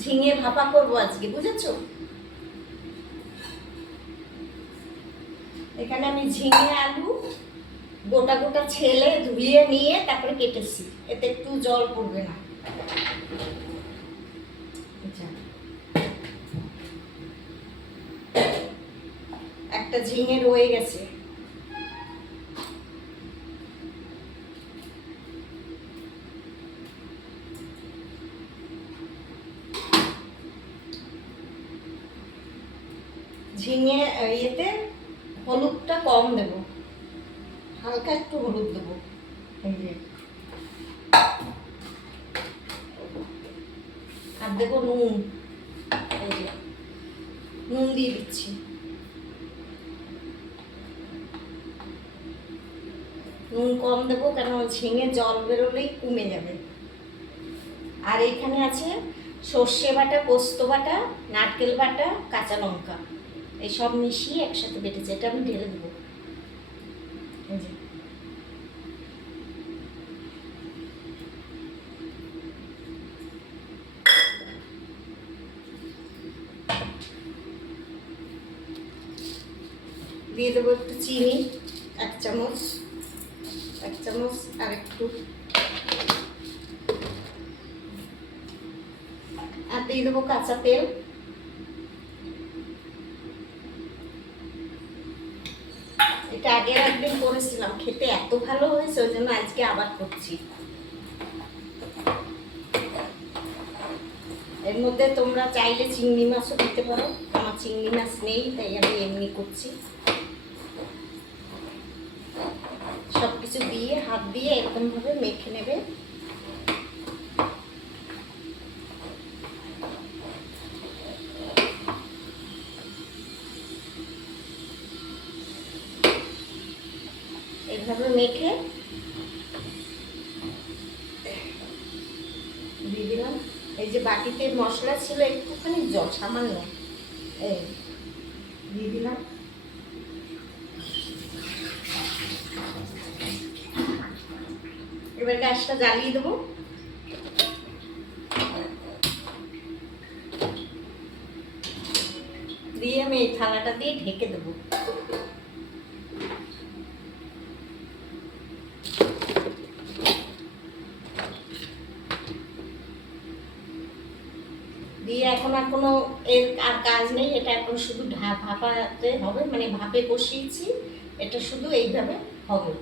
ঝিঙে ভাপা করবো আজকে, বুঝেছো? এখানে আমি ঝিঙে আলু গোটা গোটা ছেলে ধুয়ে নিয়ে তারপরে কেটেছি, এতে একটু জল পড়বে না। একটা ঝিঙে রয়ে গেছে, ঝিঙে ইয়েতে হলুদটা কম দেবো, হালকা একটু হলুদ দেবো। এই যে আর দেবো নুন, এই যে নুন দিয়ে দিচ্ছি। নুন কম দেবো কেন ঝিঙে জল বেরোলেই কমে যাবে। আর এখানে আছে সর্ষে বাটা, পোস্ত বাটা, নারকেল বাটা, কাঁচা লঙ্কা, এই সব মিশিয়ে একসাথে বেটেছে, এটা আমি ঢেলে দেবো। এই যে দিয়ে দেবো একটু চিনি, 1 চামচ, 1 চামচ আর একটু, আর দিয়ে দেবো কাঁচা তেল। এটা আগের একদিন করেছিলাম, খেতে এত ভালো হয়েছে, ওই জন্য আজকে আবার করছি। এর মধ্যে তোমরা চাইলে চিংড়ি মাছও দিতে পারো, আমার চিংড়ি মাছ নেই তাই আমি এমনি করছি। সব কিছু দিয়ে হাত দিয়ে এরকমভাবে মেখে নেবে। এইভাবে মেখে দিয়ে দিলাম। এই যে বাটিতে মশলা ছিল একটুখানি জল সামান্য, এই দিয়ে দিলাম। এবার গ্যাসটা জ্বালিয়ে দেবো। দিয়ে আমি এই থালাটা দিয়ে ঢেকে দেবো। দিয়ে এখন আর কোনো এর আর কাজ নেই, এটা এখন শুধু ভাপাতে হবে, মানে ভাপে কষিয়েছি, এটা শুধু এইভাবে হবে।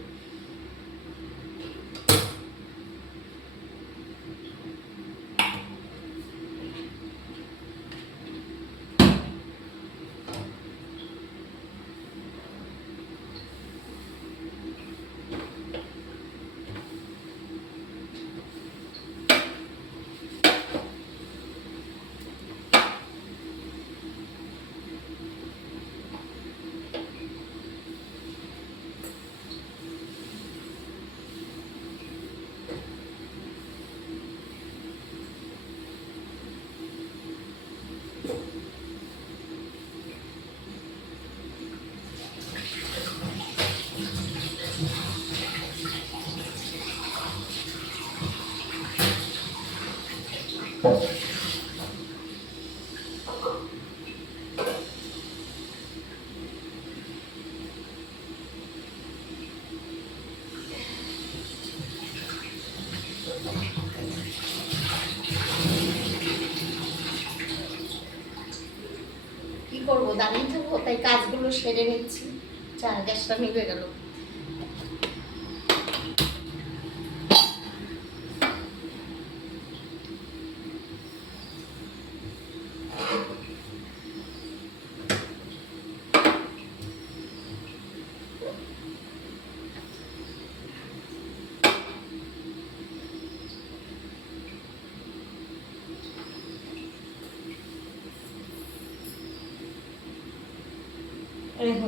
কি করবো, দাঁড়িয়ে থাকবো, তাই কাজগুলো সেরে নিচ্ছি। চা গ্যাসটা নিভে গেল।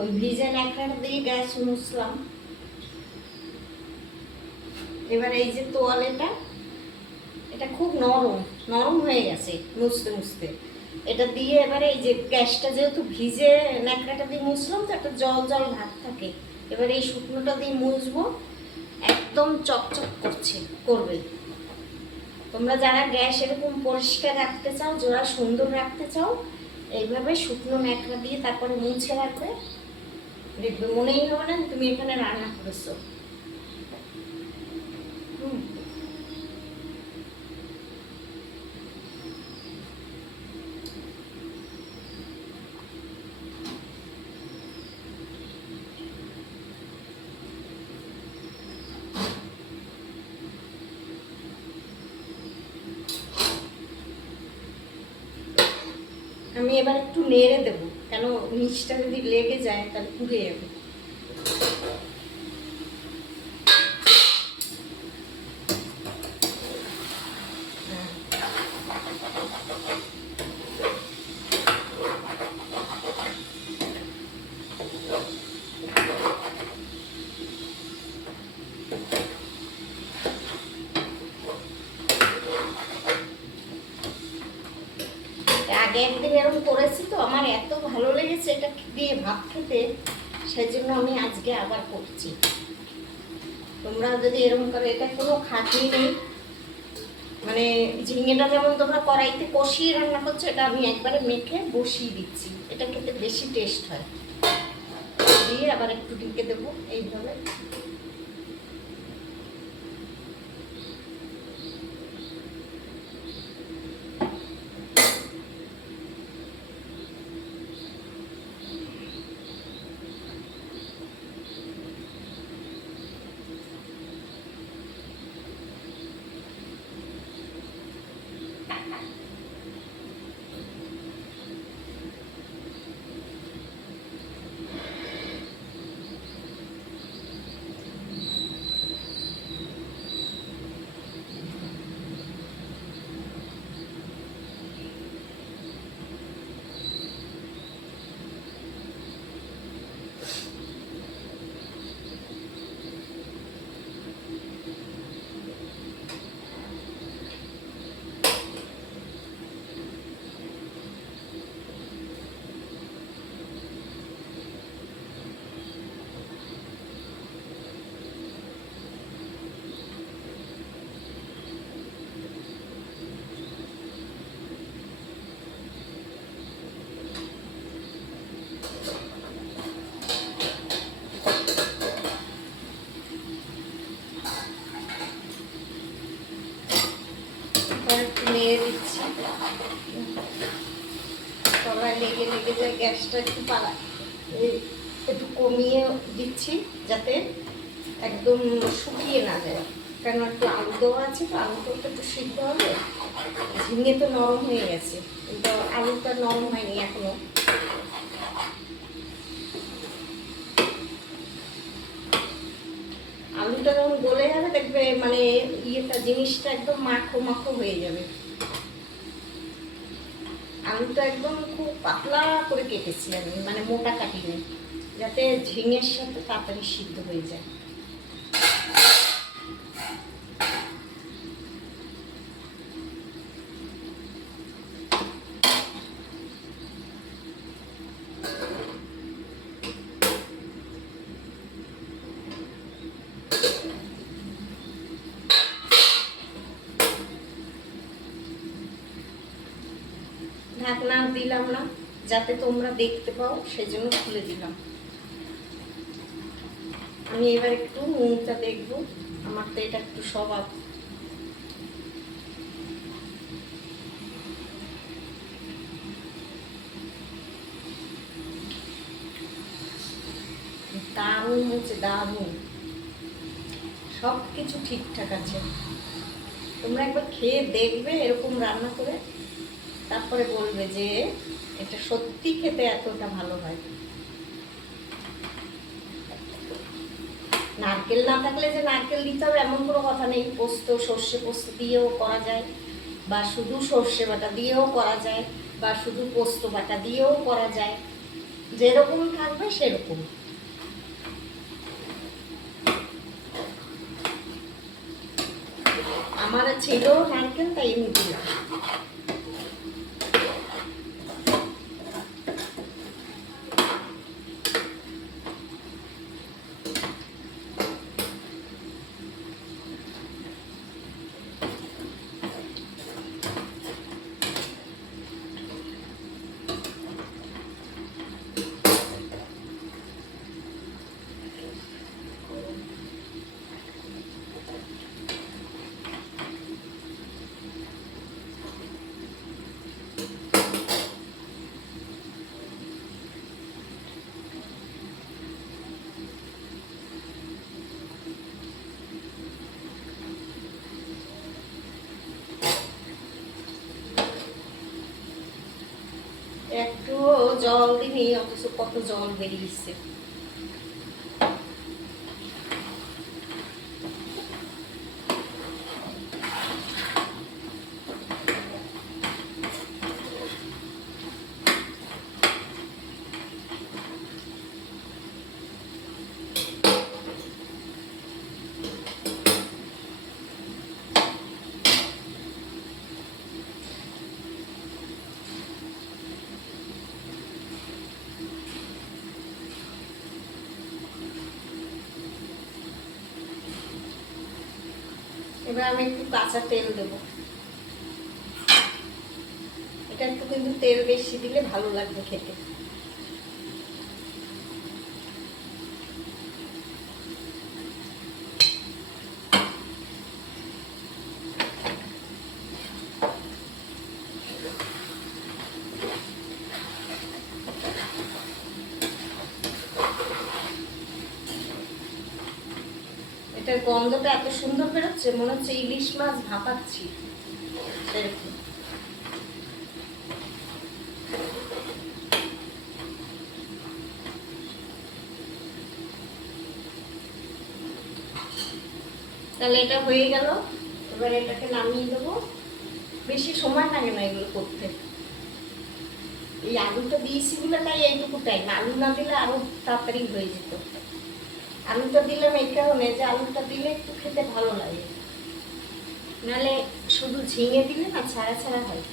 ওই ভিজে ন্যাকড়াটা দিয়ে গ্যাস মুছলাম। এবার এই যে তোয়ালেটা, এটা খুব নরম নরম হয়ে গেছে মুছতে মুছতে, এটা দিয়ে এবারে এই যে গ্যাসটা যেহেতু ভিজে ন্যাকড়াটা দিয়ে মুছলাম তো একটা জল জল ভাব থাকে, এবার এই শুকনোটা দিয়ে মুছবো, একদম চকচক করবে। তোমরা যারা গ্যাস এরকম পরিষ্কার রাখতে চাও, যারা সুন্দর রাখতে চাও, এইভাবে শুকনো ন্যাকড়া দিয়ে তারপরে মুছে রাখবে, দেখবে মনেই হবে না তুমি এখানে রান্না করেছো। আমি এবার একটু নেড়ে দেবো, কেন নিচটা যদি লেগে যায় তাহলে পুড়ে যাবে। আগে একদিন এরকম করেছি তো, আমার এত ভালো লেগেছে এটা দিয়ে ভাত খেতে, সেই জন্য আমি আজকে আবার করছি। তোমরা যদি এরকম করো, এটা কোনো খাটনি নেই। মানে ঝিঙেটা যেমন তোমরা কড়াইতে কষিয়ে রান্না করছো, এটা আমি একবারে মেখে বসিয়ে দিচ্ছি, এটা খেতে বেশি টেস্ট হয়। দিয়ে আবার একটু ঢেকে দেবো এইভাবে। নেড়ে দিচ্ছি, তলায় লেগে লেগে যায়, গ্যাসটা একটু একটু কমিয়ে দিচ্ছি যাতে একদম শুকিয়ে না যায়, কেন একটু আলু দেওয়া আছে তো, আলুটা একটু সিদ্ধ হবে। ঝিঙে তো নরম হয়ে গেছে, কিন্তু আলুটা নরম হয়নি এখনো। আলুটা যখন গলে যাবে দেখবে মানে ইয়েটা জিনিসটা একদম মাখো মাখো হয়ে যাবে। আলুটা একদম খুব পাতলা করে কেটেছি আমি, মানে মোটা কাটিনি, যাতে ঝিঙের সাথে তাড়াতাড়ি সিদ্ধ হয়ে যায়। ঢাকনা দিলাম না যাতে তোমরা দেখতে পাও, সেজন্য খুলে দিলাম। আমি এবার একটু নুনটা দেখবো, আমার তো এটা একটু স্বভাব। দারুণ হচ্ছে, দারুণ, সব কিছু ঠিকঠাক আছে। তোমরা একবার খেয়ে দেখবে এরকম রান্না করে, তারপরে বলবে যে এটা সত্যি খেতে এতটা ভালো হয়। নারকেল না থাকলে যে নারকেল দিতে হবে এমন কোনো কথা নেই। পোস্ত, সর্ষে পোস্ত দিয়েও করা যায়, বা শুধু সর্ষে বাটা দিয়েও করা যায়, বা শুধু পোস্ত বাটা দিয়েও করা যায়, যেরকম থাকবে সেরকম। আমার ছিল নারকেল, তাই আমি দিলাম। একটু জল দিনি, অথচ কত জল বেরিয়েছে। এবার আমি একটু কাঁচা তেল দেবো। এটা একটু কিন্তু তেল বেশি দিলে ভালো লাগবে খেতে। এটার গন্ধটা এত সুন্দর বেরোচ্ছে, মনে হচ্ছে ইলিশ মাছ ভাপাচ্ছি এরকম। তাহলে এটা হয়ে গেল। এবার এটাকে নামিয়ে দেবো। বেশি সময় লাগে না এগুলো করতে। এই আলুটা দিয়েছি বলে তাই এইটুকু টাইম, আলু না দিলে আরো তাড়াতাড়ি হয়ে যেত। আলুটা দিলাম এই কারণে যে আলুটা দিলে একটু খেতে ভালো লাগে, নাহলে শুধু ঝিঙে দিলে না ছাড়া ছাড়া হয়।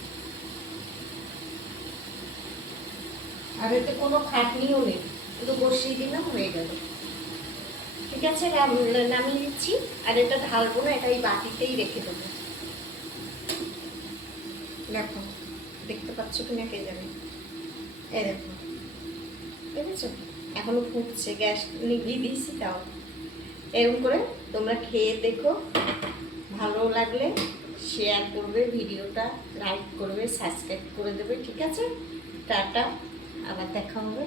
আর এতে কোনো খাটনিও নেই, শুধু বসিয়ে দিলাম, হয়ে গেল। ঠিক আছে, নামিয়ে দিচ্ছি। আর এটা ঢালবো না, এটা এই বাটিতেই রেখে দেবো। দেখো, দেখতে পাচ্ছ কিনা কে জানে। এই দেখো, দেখেছো? এখনো ফুটছে, গ্যাস নিভিয়ে দিয়েছি তাও। এরকম করে তোমরা খেয়ে দেখো। ভালো লাগলে শেয়ার করবে ভিডিওটা, লাইক করবে, সাবস্ক্রাইব করে দেবে। ঠিক আছে, টাটা, আবার দেখা হবে।